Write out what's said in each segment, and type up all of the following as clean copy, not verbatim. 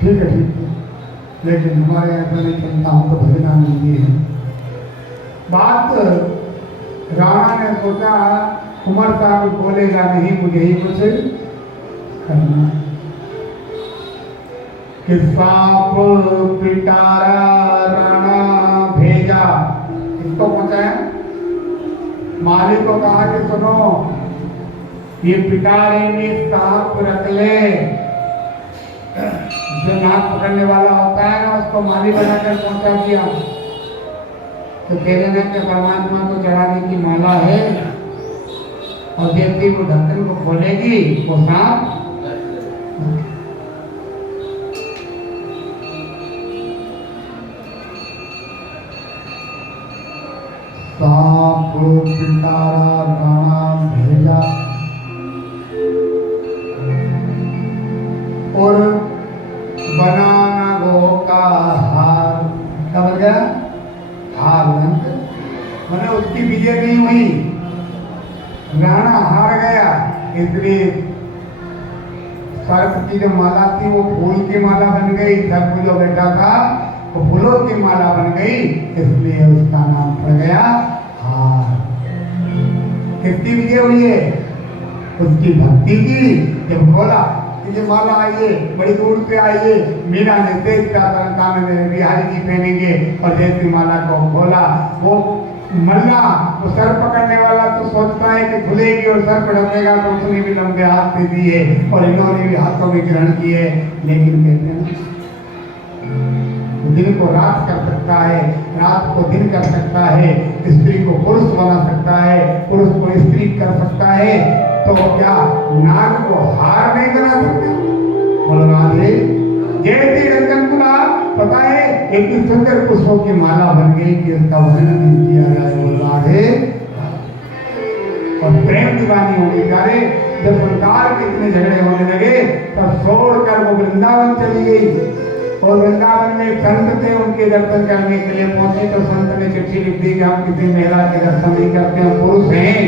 ठीक है, लेकिन हमारे ऐसा नहीं चलता, हमको भजना नहीं है। बात राणा ने सोचा उमर साहब बोलेगा नहीं, मुझे ही कुछ करना। कि सांप पिटारा राणा भेजा, इसको पहुंचाया। मालिक को कहा कि सुनो, ये पिटारे में सांप रख ले, जो नाक पकड़ने वाला होता है ना, उसको माली बनाकर पहुंचा दिया। तो कहने लगे कि परमात्मा को चढ़ाने की माला है, और जैसे वो ढक्कन को खोलेगी वो सांप सांप पिटारा राणा भेजा, और बनाना गो का हार, क्या बन गया? हार। मैंने उसकी विजय नहीं हुई, राणा हार गया। इसलिए सर्प की जो माला थी वो फूल की माला बन गई, सर्प जो बैठा था वो फूलों की माला बन गई, इसलिए उसका नाम पड़ गया हार। किसकी विजय हुई है? उसकी भक्ति की। जब बोला ये माला आइए, बड़ी दूर से आइए, मीरा ने तेज का कान में बिहारी जी पहनेंगे, और जैसी माला को खोला, वो मल्ला, वो सर पकड़ने वाला तो सोचता है कि खुलेगी और सर पकड़ेगा, तो उसने भी लंबे हाथ दे दिए और इन्होंने भी हाथों में ग्रहण किए। लेकिन कहते हैं दिन को रात कर सकता है, रात को दिन कर सकता है, स्त्री को पुरुष बना सकता है, पुरुष को स्त्री कर सकता है, तो क्या नाग को हार नहीं बना सकता? बोलो राधे। जैसे रंगनपुरा पता है एक सुंदर पुष्पों की माला बन गई कि उसका वर्णन नहीं किया जाए। बोलो राधे। और प्रेम दीवानी होने जाए, जब संसार के इतने झगड़े होने लगे तब छोड़कर वो वृंदावन चली गई, और वृंदावन में संत थे, उनके दर्शन करने के लिए पहुंचे तो संत ने चिट्ठी लिख दी कि हम किसी महिला के दर्शन नहीं करते, हम पुरुष हैं।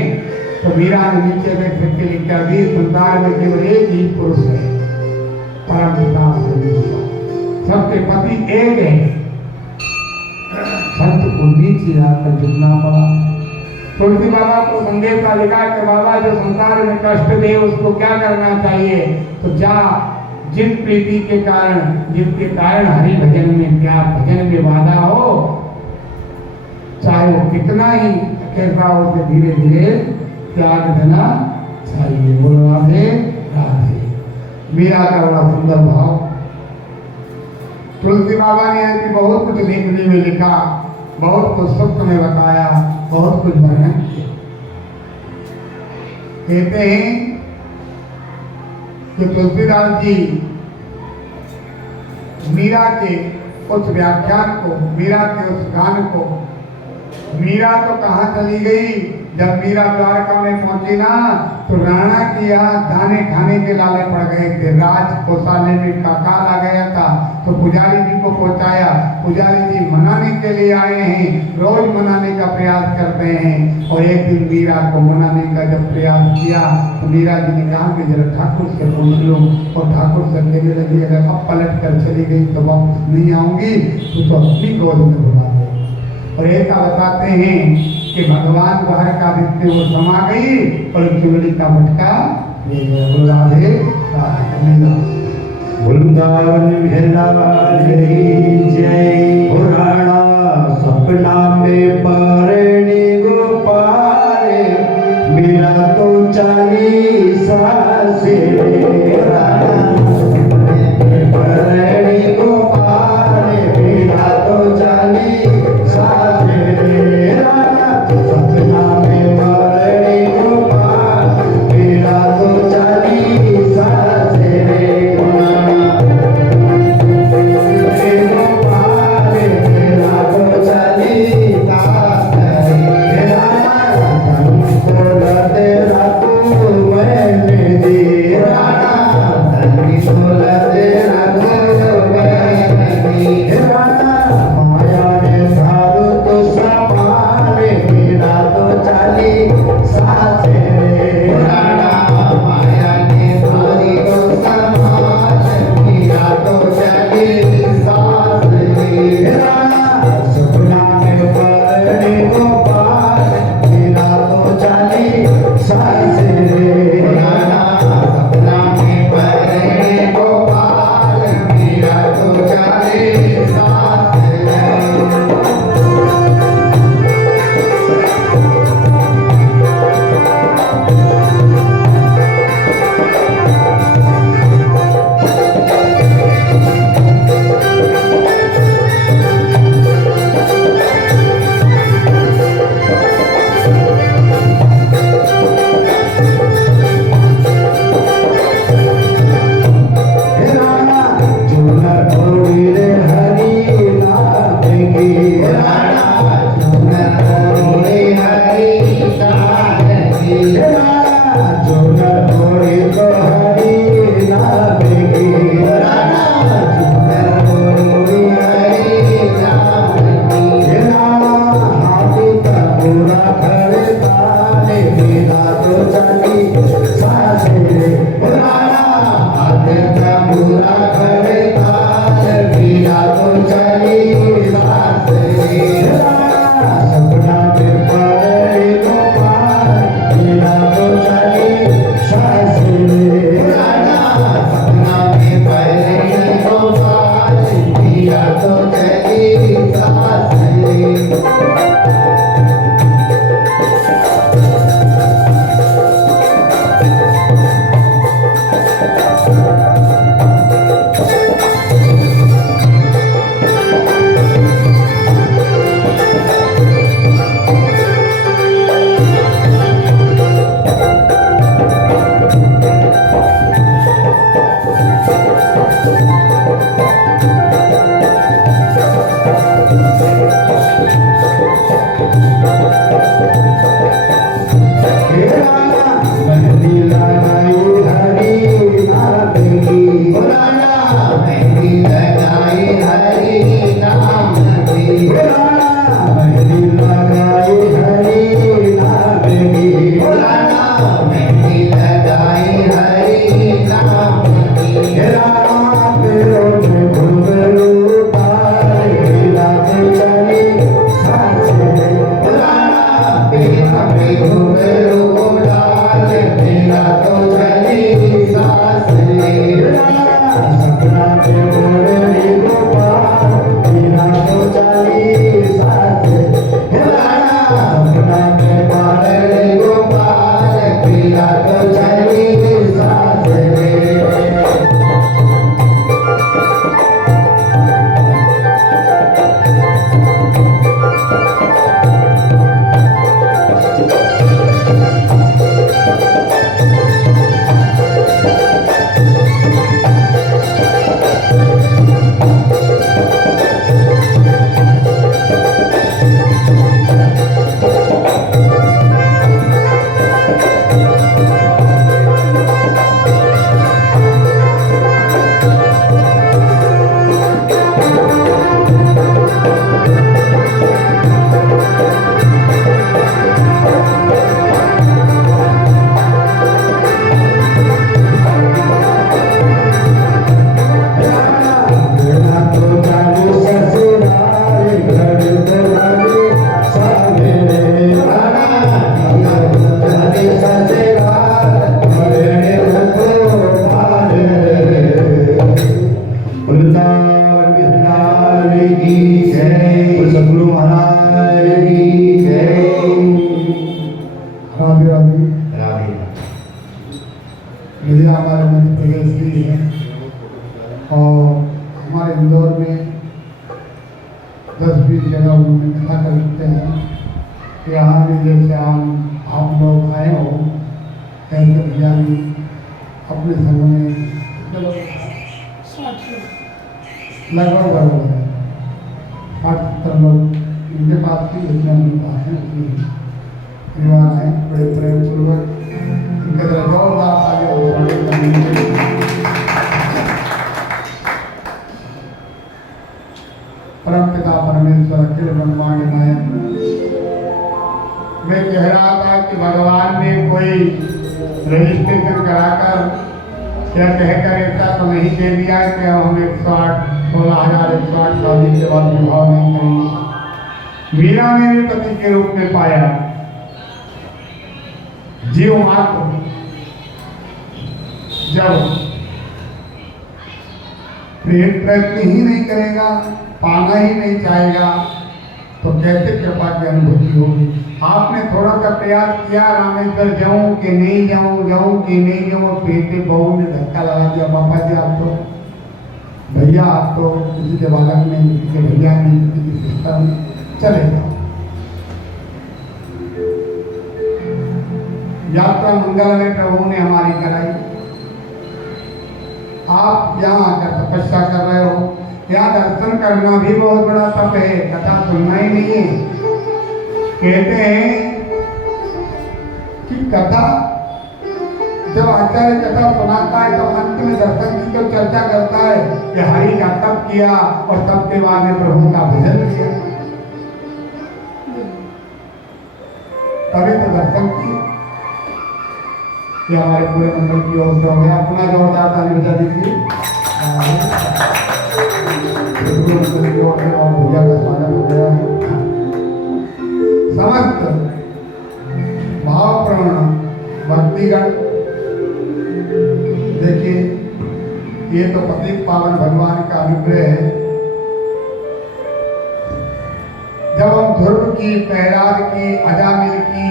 तो मीरा ने नीचे में चिट्ठी लिख कर दी, संसार में केवल एक ही पुरुष है, परम पिता सबके पति एक है। संत को नीचे आकर झुकना पड़ा। तुलसी बाबा को संदेशा लिखा कि बाबा जो संसार में कष्ट दे उसको क्या करना चाहिए? तो जा, जिन प्रीति के कारण, जिसके कारण हरि भजन में प्यार, भजन में बाधा हो, चाहे वो कितना ही कैसा हो, उसे धीरे धीरे त्याग देना चाहिए। बोलो राधे राधे। मीरा का बड़ा सुंदर भाव। तुलसी बाबा ने ऐसी बहुत कुछ लेखनी में लिखा, बहुत कुछ सूक्त में बताया, बहुत कुछ वर्णन किया। कहते हैं कि तुलसीदास जी मीरा के उस व्याख्यान को, मीरा के उस गान को, मीरा तो कहाँ चली गई? जब मीरा द्वारका में पहुंची ना, तो राणा की यहाँ दाने खाने के लाले पड़ गए थे। राज कोषालय में काकाल आ गया था, तो पुजारी जी को पहुंचाया। पुजारी जी मनाने के लिए आए हैं, रोज मनाने का प्रयास करते हैं। और एक दिन मीरा को मनाने का जब प्रयास किया तो मीरा जी ने कहा कि जरा ठाकुर से पूछ लो, और ठाकुर से कहने लगी अगर अब पलट कर चली गई तो वापस नहीं आऊंगी, तो अपनी गोद में बुला दो। और ऐसा बताते हैं कि भगवान बाहर का दिखते वो समा गई और चुनरी का मटका ले गया। राधे राधे। वृंदावन जय पुराना सपना में पारणी गोपारे, मिला तो 40 से पारणी गोपारे, मिला तो 40 सपना में पारणी गोपाल, मिला तो 40 से विजय हमारे मध्य प्रदेश की है और हमारे इंदौर में 10-20 जगह उन्होंने कथा करते हैं कि यहाँ भी जैसे आप लोग आए हो ऐसे भैया भी अपने संग में लगभग है 60-70 लोग इनके पास भी जितने उनके पास हैं उतने परिवार हैं बड़े प्रेम पूर्वक इनके तरह जोरदार आगे परम पिता परमेश्वर अखिल ब्रह्मांड नायक। मैं कह रहा था कि भगवान ने कोई रजिस्ट्रेशन कराकर या कहकर ऐसा तो नहीं दे दिया कि हम 16,108 शादी के बाद विवाह नहीं करेंगे। मीरा ने भी पति के रूप में पाया जीव मात्र जब प्रयत्न ही नहीं करेगा, पाना ही नहीं चाहेगा तो कैसे कृपा की अनुभूति होगी। आपने थोड़ा सा प्रयास किया रामेश्वर जाऊं कि नहीं जाऊं, जाऊं कि नहीं जाऊं, बेटे बहू ने धक्का लगा दिया, पापा जी आप तो भैया आप तो किसी के बालक नहीं, किसी के भैया नहीं, किसी की सिस्टर नहीं, चले जाओ। यात्रा मंगल में प्रभु ने हमारी कराई। आप यहाँ आकर तपस्या कर रहे हो, यहाँ दर्शन करना भी बहुत बड़ा तप है, कथा सुनना ही नहीं है। कहते हैं कि कथा जब आचार्य कथा सुनाता है तो अंत में दर्शन की तो चर्चा करता है कि हरि का तप किया और तप के बाद में प्रभु का भजन किया, तभी तो दर्शन किया। ये हमारे पूरे मंडल की ओर से हो गया। अपना जोरदार ताली बजा दीजिए। मंडल की ओर से और भैया का स्वागत हो गया है। समस्त भावपूर्ण भक्तिगण देखिए, ये तो पतित पावन भगवान का अनुग्रह है। जब हम ध्रुव की, प्रहलाद की, अजामिल की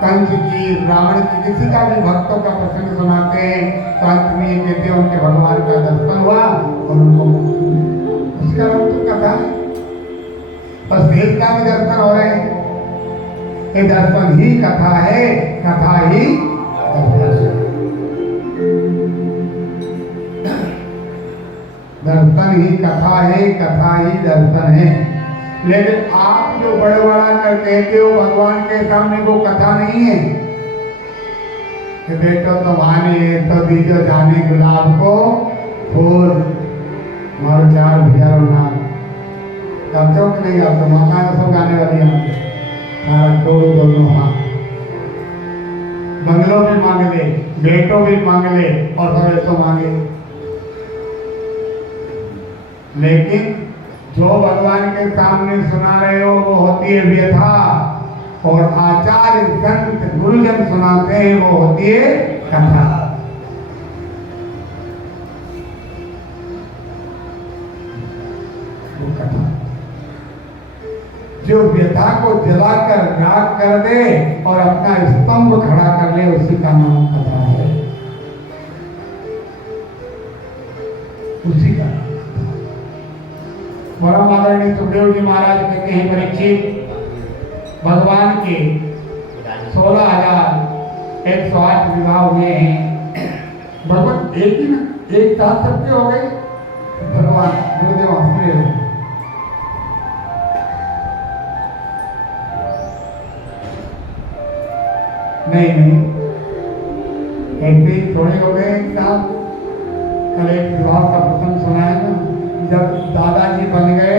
कंस की, रावण की, किसी का भी भक्तों का प्रसंग सुनाते हैं तो अंत में ये कहते हैं उनके भगवान का दर्शन हुआ और उनको उसका नाम तो कथा है। बस देव का भी दर्शन हो रहे हैं, ये दर्शन ही कथा है, कथा ही दर्शन है। दर्शन ही कथा है, कथा ही दर्शन है। लेकिन आप जो बड़े बड़ा कर कहते हो भगवान के सामने, वो कथा नहीं है कि बेटो तुम्हारे तो दीजो जाने गुलाब को फूल और चार भैया नाम करते हो कि नहीं? आप तो माता ने सब गाने वाली हैं, सारा जोड़ो दोनों हाथ, बंगलों भी मांग ले, बेटों भी मांग ले और सब तो मांगे। लेकिन जो भगवान के सामने सुना रहे हो वो होती है व्यथा, और आचार्य संत गुरुजन सुनाते हैं वो होती है कथा। वो कथा जो व्यथा को जलाकर राख कर दे और अपना स्तंभ खड़ा कर ले, उसी का नाम कथा है, उसी का। परम आदरणीय सुखदेव जी महाराज कहते हैं परीक्षित, भगवान के 16,108 विवाह हुए हैं। भगवान एक ही ना, एक साथ सबके हो गए। भगवान गुरुदेव हंसने लगे, नहीं ऐसे ही थोड़े हो गए एक साथ। कल एक विवाह का प्रसंग सुनाया ना, जब दादाजी बन गए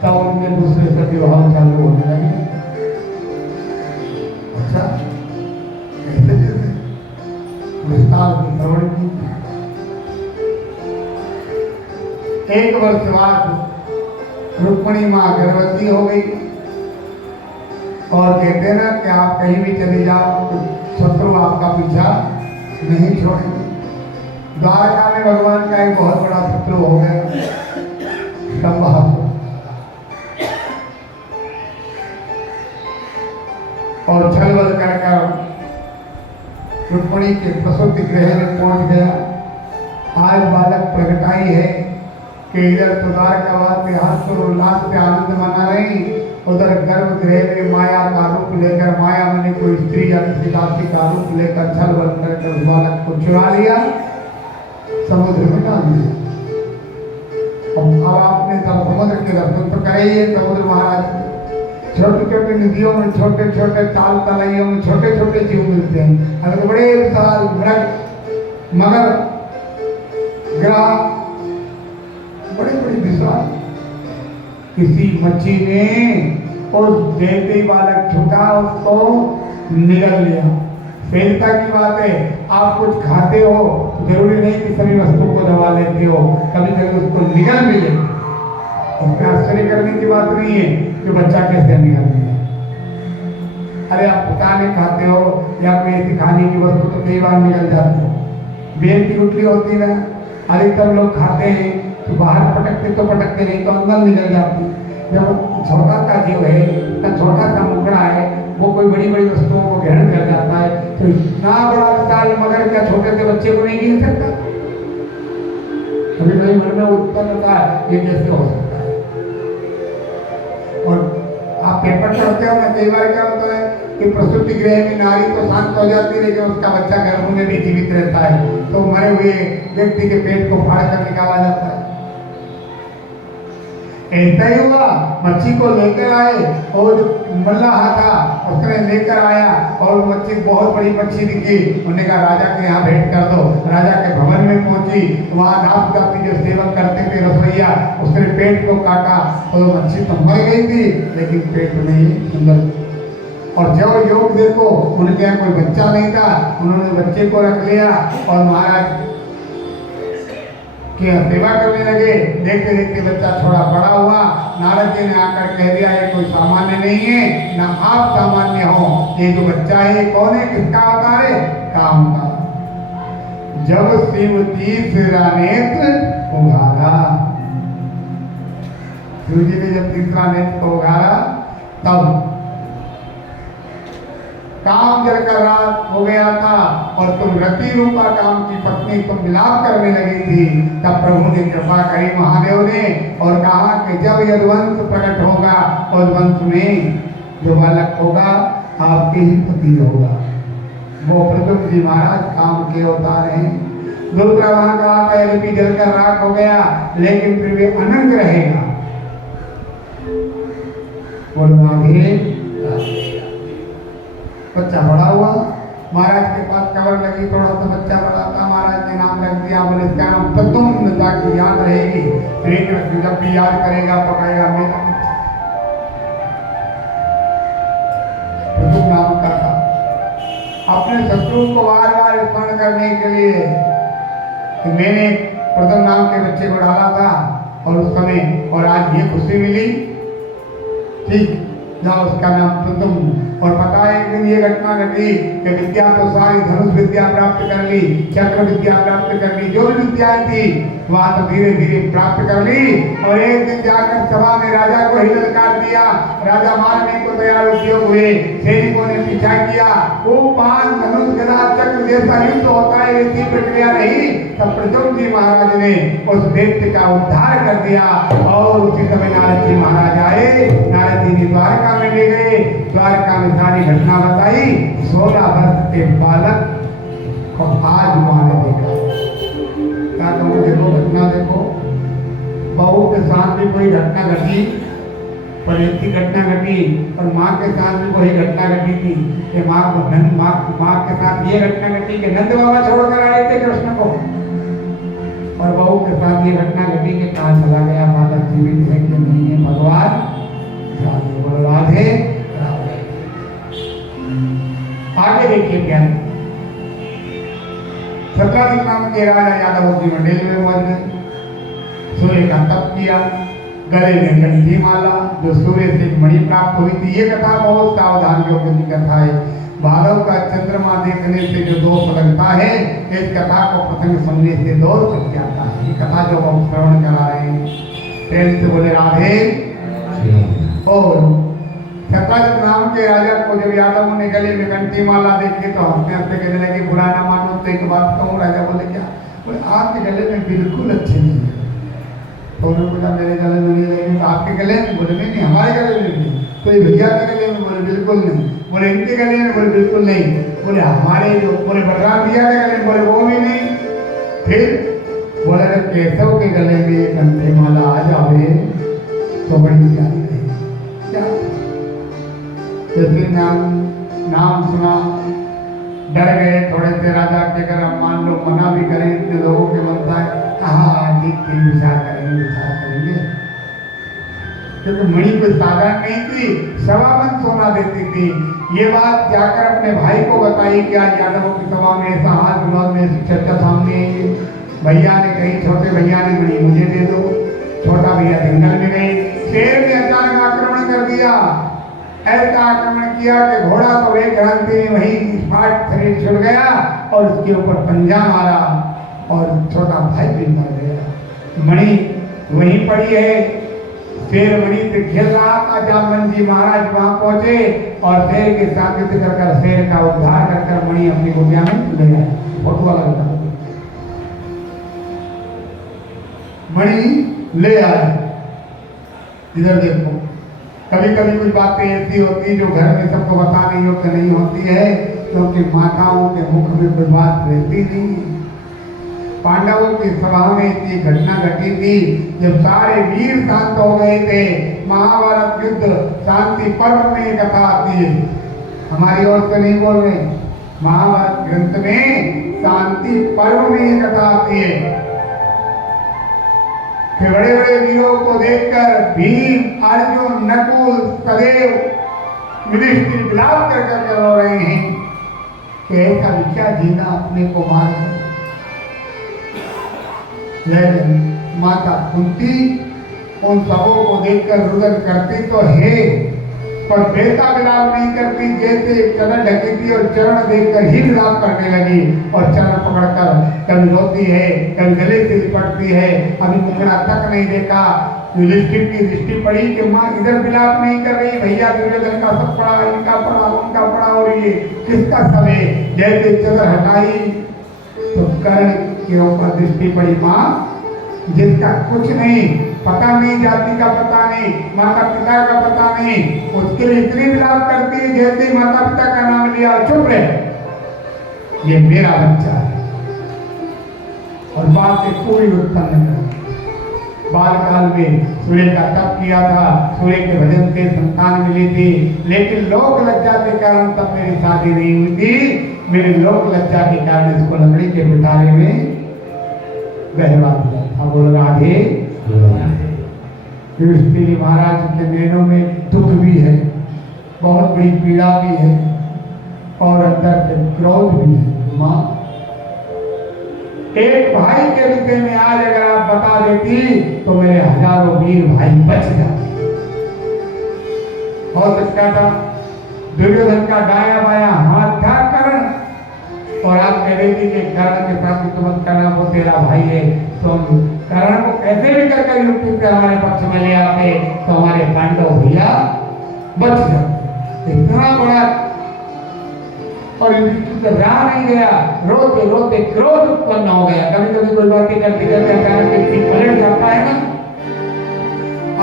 तब उनके दूसरे से विवाह चालू होने लगे। अच्छा, कैसे कैसे विस्तार की श्रवण की। एक वर्ष बाद रुक्मिणी माँ गर्भवती हो गई और कहते ना कि आप कहीं भी चले जाओ तो शत्रु आपका पीछा नहीं छोड़ेंगे। द्वारका में भगवान का एक बहुत बड़ा शत्रु हो गया, और छल बल कर रुक्मिणी के प्रसूति गृह में पहुंच गया। आज बालक प्रगटाई है कि इधर तो द्वारकावास में हर्ष और उल्लास से आनंद मना रही, उधर गर्भगृह में माया का रूप लेकर, माया मैंने कोई स्त्री या किसी दासी का रूप लेकर छल बल कर उस बालक को चुरा लिया, समुद्र में डाल दिया। अब आपने जब समुद्र के दर्शन तो करे ही, समुद्र महाराज छोटे छोटे नदियों में, छोटे छोटे ताल तलाइयों में छोटे छोटे जीव मिलते हैं। अगर तो बड़े विशाल मृग, मगर, ग्रह, बड़े बड़े विशाल। किसी मच्छी ने उस देवती बालक छूटा, उसको निगल लिया। फेलता की बात है, आप कुछ खाते हो, जरूरी नहीं कि सभी वस्तुओं को दबा लेते हो, कभी कभी उसको निगल मिले। उसमें आश्चर्य करने की बात नहीं है कि बच्चा कैसे निगल गया। अरे आप पकाने खाते हो या कोई ऐसी खाने की वस्तु तो कई बार निकल जाती है। बेल की गुठली होती है, अधिकतर लोग खाते हैं तो बाहर पटकते तो पटकते नहीं तो अंदर निकल जाती। जब छोटा सा जीव है या छोटा सा मुकड़ा है, वो कोई बड़ी बड़ी वस्तुओं को ग्रहण कर जाता है, तो इतना बड़ा विशाल मगर क्या छोटे से बच्चे को नहीं गिन सकता? कभी कभी मन में उत्पन्न होता है ये कैसे हो सकता है। और आप पेपर पढ़ते हो ना, कई बार क्या होता है कि प्रसूति गृह में नारी तो शांत हो जाती है, लेकिन उसका बच्चा गर्भ में भी जीवित रहता है, तो मरे हुए व्यक्ति के पेट को फाड़ कर निकाला जाता है। ऐसा ही हुआ, मच्छी को लेकर आए और मल्लाह था उसने लेकर आया और मच्छी बहुत बड़ी मच्छी दिखी। उन्होंने कहा राजा के यहाँ भेंट कर दो। राजा के भवन में पहुंची, वहाँ नाथ जाति जो सेवक करते थे रसोईया, उसने पेट को काटा और वो मच्छी तो मर गई थी, लेकिन पेट नहीं सुंदर। और जब योग देखो, उनके यहाँ कोई बच्चा नहीं था, उन्होंने बच्चे को रख लिया और महाराज की सेवा करने लगे। देखते देखते बच्चा थोड़ा बड़ा हुआ। नारद जी ने आकर कह दिया ये कोई सामान्य नहीं है, ना आप सामान्य हो, ये जो बच्चा है कौन है, किसका अवतार है? काम का। जब शिव तीसरा नेत्र उघारा, शिव जी ने जब तीसरा नेत्र को उघारा तब काम जलकर रात हो गया था और तुम रति रूपा काम की पत्नी तुम मिलाप करने लगी थी, तब प्रभु ने कृपा करी महादेव ने और कहा कि जब यदुवंश प्रकट होगा उस वंश में जो बालक होगा आपके ही पति होगा। वो प्रथम जी महाराज काम के अवतार हैं। दूसरा वहां कहा था यद्यपि जलकर राख हो गया लेकिन फिर भी अनंत रहेगा। बच्चा बड़ा हुआ, महाराज के पास कबर लगी, थोड़ा सा बच्चा बड़ा था, महाराज ने नाम रख दिया, बोले इसका नाम प्रद्युम्न, ताकि याद रहेगी, श्री कृष्ण जब भी याद करेगा पकाएगा मेरा प्रद्युम्न नाम का था। अपने शत्रु को बार बार स्मरण करने के लिए कि मैंने प्रथम नाम के बच्चे को डाला था और उस समय और आज ये खुशी मिली, ठीक जाओ उसका नाम प्रद्युम्न। और पता है एक दिन ये घटना घटी कि विद्या तो सारी धनुष विद्या प्राप्त कर ली, चक्र विद्या प्राप्त कर ली, जो भी विद्याएं थी वहां तो धीरे धीरे प्राप्त कर ली। और एक दिन जाकर सभा में राजा को ही ललकार दिया, राजा मारने को तैयार उपयोग हुए, सैनिकों ने पीछा किया, वो पान धनुष गदा चक्र जैसा युद्ध होता है ऐसी प्रक्रिया नहीं। तब प्रद्युम्न जी महाराज ने उस व्यक्ति का उद्धार कर दिया और उसी समय नारद जी महाराज आए, नारद जी ने द्वारका में ले गए, द्वारका में सारी घटना बताई। 16 वर्ष के बालक को आज मां ने देखा। क्या कहूँ, देखो घटना देखो, बहू के साथ भी कोई घटना घटी, पर एक ही घटना घटी, और माँ के साथ भी वही घटना घटी थी कि माँ के साथ ये घटना घटी कि नंद बाबा छोड़कर आए थे कृष्ण को, और बहू के साथ ये घटना घटी कि कहाँ चला गया बालक, जीवित है कि नहीं है भगवान राधे। आगे देखिए क्या सत्राजित नाम के राजा यादव जी मंडल में मर गए, सूर्य का तप किया, गले में कंठी माला जो सूर्य से मणि प्राप्त हुई थी। ये कथा बहुत सावधान योग्य की कथा है। भादव का चंद्रमा देखने से जो दोष लगता है, इस कथा को प्रसंग सुनने से दोष लग जाता है। ये कथा जो हम श्रवण करा रहे हैं, प्रेम से बोले राधे। और सत्राजित नाम के राजा को जब यादवों ने गले में कंठी माला देखी तो हंसते हंसते कहने लगे, बुरा ना मानो तो एक बात कहूँ। राजा बोले क्या? बोले आपके गले में बिल्कुल अच्छे नहीं है। तो उन्होंने बोला मेरे गले में नहीं लगेंगे, तो आपके गले में? बोले नहीं हमारे गले में नहीं। तो ये भैया के गले में? बोले बिल्कुल नहीं। बोले इनके गले में? बोले बिल्कुल नहीं। बोले हमारे जो, बोले बलराम भैया के गले में? बोले वो भी नहीं। फिर बोले केशव के गले में कंठी माला आ जावे तो बड़ी प्यारी रहेगी। क्या जैसे नाम सुना, डर गए थोड़े से राजा के, अगर हम मान लो मना भी करें इतने लोगों के बनता है, हाँ ठीक ठीक विचार करेंगे। क्योंकि मणि कोई साधारण नहीं थी, 1.25 मन सोना देती थी। ये बात जाकर अपने भाई को बताई कि आज यादवों की सभा में ऐसा हाथ विनोद में चर्चा सामने आई। भैया ने कही, छोटे भैया ने मणि मुझे दे दो। छोटा भैया जंगल में गए, शेर ने अचानक आक्रमण कर दिया। ऐसा आक्रमण किया कि घोड़ा तो एक क्रांति में वही स्पाट शरीर छुट गया और उसके ऊपर पंजा मारा और छोटा भाई भी मर गया। मणि वहीं पड़ी है, शेर मणि से खेल रहा था। जामवन जी महाराज वहां पहुंचे और शेर के साथ युद्ध कर शेर का उद्धार कर मणि अपनी गुड़िया में ले गया। फोटो लगता मणि ले आए। इधर देखो, कभी कभी कुछ बातें ऐसी होती जो घर में सबको बताने योग्य नहीं होती है, क्योंकि माताओं के मुख में कोई बात रहती नहीं। पांडवों की सभा में इतनी घटना घटी थी, जब सारे वीर शांत हो गए थे। महाभारत युद्ध शांति पर्व में एक कथा आती है, हमारी ओर से नहीं बोल रहे, महाभारत ग्रंथ में शांति पर्व में एक कथा आती है कि बड़े बड़े वीरों को देखकर भीम, अर्जुन, नकुल, सहदेव, युधिष्ठिर विलाप कर रो रहे हैं कि ऐसा क्या जीना अपने को मार। लेकिन माता कुंती उन सबों को देखकर रुदन करती तो है पर बेटा विलाप नहीं करती, जैसे चरण ढकी थी और चरण देखकर ही विलाप करने लगी और चरण पकड़कर कभी रोती है, कभी गले से लिपटती है। अभी मुखड़ा तक नहीं देखा, युधिष्ठिर की दृष्टि पड़ी कि माँ इधर विलाप नहीं कर रही, भैया दुर्योधन का सब पड़ा, इनका पड़ा, उनका पड़ा, और ये किसका सब है। जैसे चदर हटाई तो कर्ण के ऊपर दृष्टि पड़ी, माँ जिसका कुछ नहीं पता नहीं, जाति का पता नहीं, माता पिता का पता नहीं, उसके लिए इतनी विलाप करती है जैसे माता पिता का नाम लिया चुप रहे, ये मेरा बच्चा है। और बात से पूरी उत्पन्न कर। बाल काल में सूर्य का तप किया था, सूर्य के भजन से संतान मिली थी, लेकिन लोक लज्जा के कारण तब मेरी शादी नहीं हुई थी। मेरे लोक लज्जा के कारण इसको लकड़ी के पिटारे में बहवा दिया था। बोल राधे। युधिष्ठिर महाराज के नैनों में दुख भी है, बहुत बड़ी पीड़ा भी है, और अंदर से क्रोध भी है। माँ एक भाई के विषय में आज अगर आप बता देती तो मेरे हजारों वीर भाई बच जाते। हो सकता था दुर्योधन का दाया बाया हाथ था कर्ण, और आप कह रही थी कि कर्ण के साथ मत करना, वो तेरा भाई है, तो कर्ण को कैसे भी कर युक्ति से हमारे पक्ष में ले आते तो हमारे पांडव भैया बच जाते। इतना बड़ा, और रहा नहीं गया, रोते रोते क्रोध उत्पन्न हो गया। कभी कभी कोई बातें करते करते अचानक व्यक्ति पलट जाता है ना।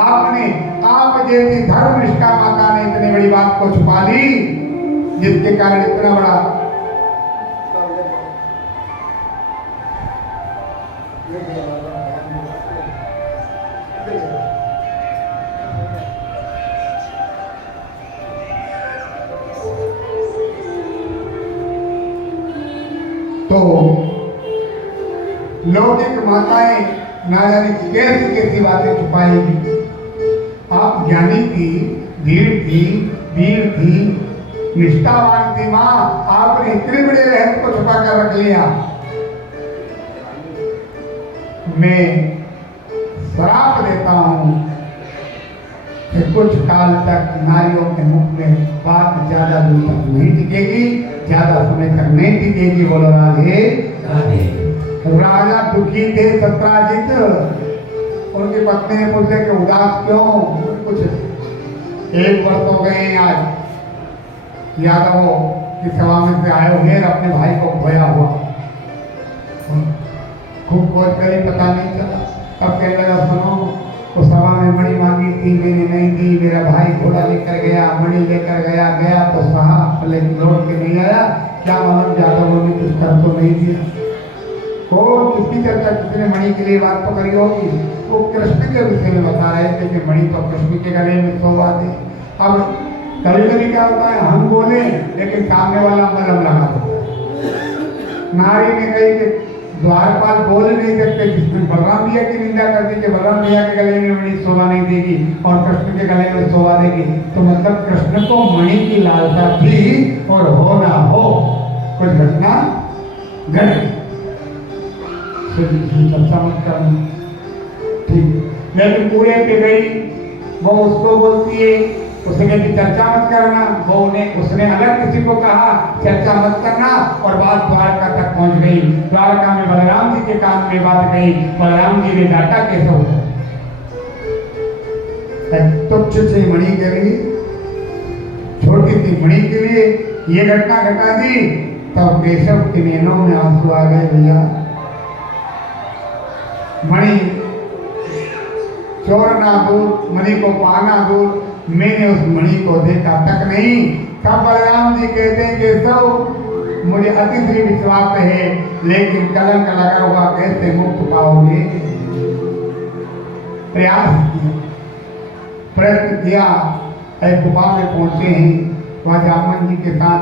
आपने आप जैसी धर्मनिष्ठा माता ने इतनी बड़ी बात को छुपा ली, जिसके कारण इतना बड़ा तो लौकिक माताएं ना जाने कैसी कैसी बातें छुपाएगी। आप ज्ञानी थी, धीर थी, वीर थी, निष्ठावान थी माँ, आपने इतने बड़े रहस्य को छुपा कर रख लिया। मैं श्राप देता हूं कि कुछ काल तक नारियों के मुख में बात ज्यादा दूर तक नहीं टिकेगी, ज्यादा समय तक नहीं टिकेगी। बोलो राधे राधे। राजा दुखी थे सत्राजित, उनकी पत्नी ने पूछा कि उदास क्यों? कुछ 1 वर्ष हो गए आज यादवों की सभा में से आए हुए, अपने भाई को खोया हुआ, खूब खोज करी, पता नहीं चला। अब कहने लगा सुनो, तो सभा में मणि मांगी थी, मैंने नहीं दी, मेरा भाई घोड़ा लेकर गया, मणि लेकर गया तो सहा, लेकिन लौट के नहीं आया। क्या मालूम यादवों ने कुछ कर तो नहीं दिया। तो किसकी चर्चा, किसने मणि के लिए बात तो करी होगी, वो कृष्ण के विषय में बता रहे थे कि मणि तो कृष्ण के गले में शोभा थे। अब कभी कभी क्या होता है, हम बोले लेकिन सामने वाला मलम लगा देता है। नारी ने कही कि द्वारपाल बोल नहीं सकते, जिसने बलराम भैया की निंदा कर दी कि बलराम भैया के गले में मणि शोभा नहीं देगी और कृष्ण के गले में शोभा देगी, तो मतलब कृष्ण को मणि की लालसा थी, और हो ना हो कुछ घटना घट गई। चर्चा मत करना, ठीक। लेकिन पूरे पे गई, वो उसको बोलती है, उसने कहती चर्चा मत करना, वो उसने अलग किसी को कहा चर्चा मत करना, और बात द्वारका तक पहुंच गई। द्वारका में बलराम जी के कान में बात गई, बलराम जी ने डांटा केशव, तुच्छ से मणि के लिए, छोटी सी मणि के लिए ये घटना घटा दी। तब केशव के नैनों में आंसू आ गए। भैया मणि चोरना दूर, मणि को पाना दूर, मैंने उस मणि को देखा तक नहीं। तब बलराम जी कहते हैं कि सब मुझे अतिथि विश्वास है, लेकिन कलंक लगा हुआ कैसे मुक्त पाओगे? प्रयास किया, प्रयत्न किया, एक गुफा में पहुंचे हैं, वहां जामन जी के साथ